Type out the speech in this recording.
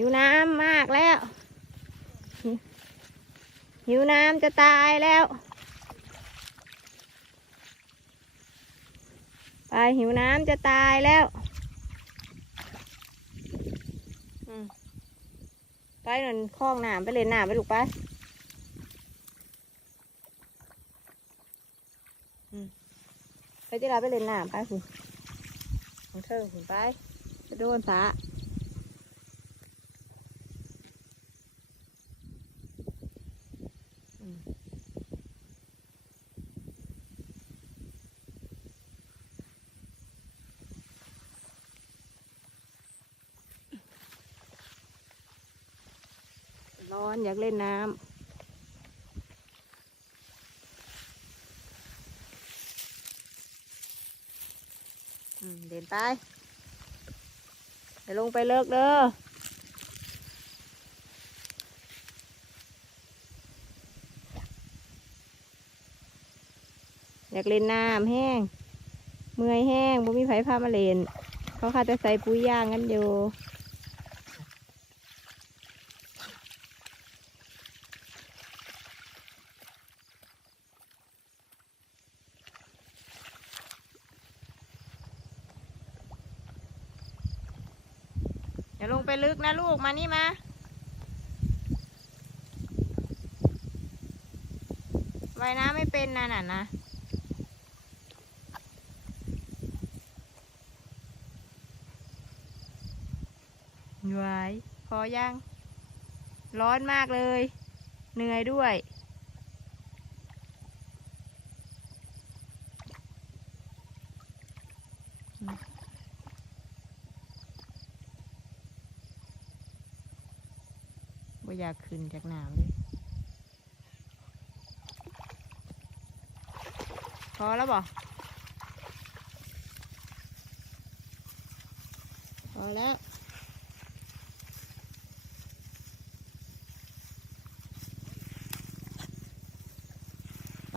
หิวน้ำมากแล้ว หิวน้ำจะตายแล้ว ไปหิวน้ำจะตายแล้ว ไปหนอยคลองน้ำไปเล่นน้ำไปลูกไปไปที่เราไปเล่นน้ำไปคุณของเธอคุณไปจะโดนสา ร้อนอยากเล่นน้ำเดินไปเดี๋ยวลงไปเลิกเด้ออยากเล่นน้ำแห้ง เมื่อยแห้งบ่มีไผพามาเล่น เขาคาจะใส่ปุ๋ยย่างกันอยู่ ลงไปลึกนะลูกมานี่มาว่ายน้ำไม่เป็นนะน่ะนะไหวพอยัง ร้อนมากเลย เหนื่อยด้วย ว่อยากขึ้นจากน้ำเลย พอแล้วบ่พอแล้วไป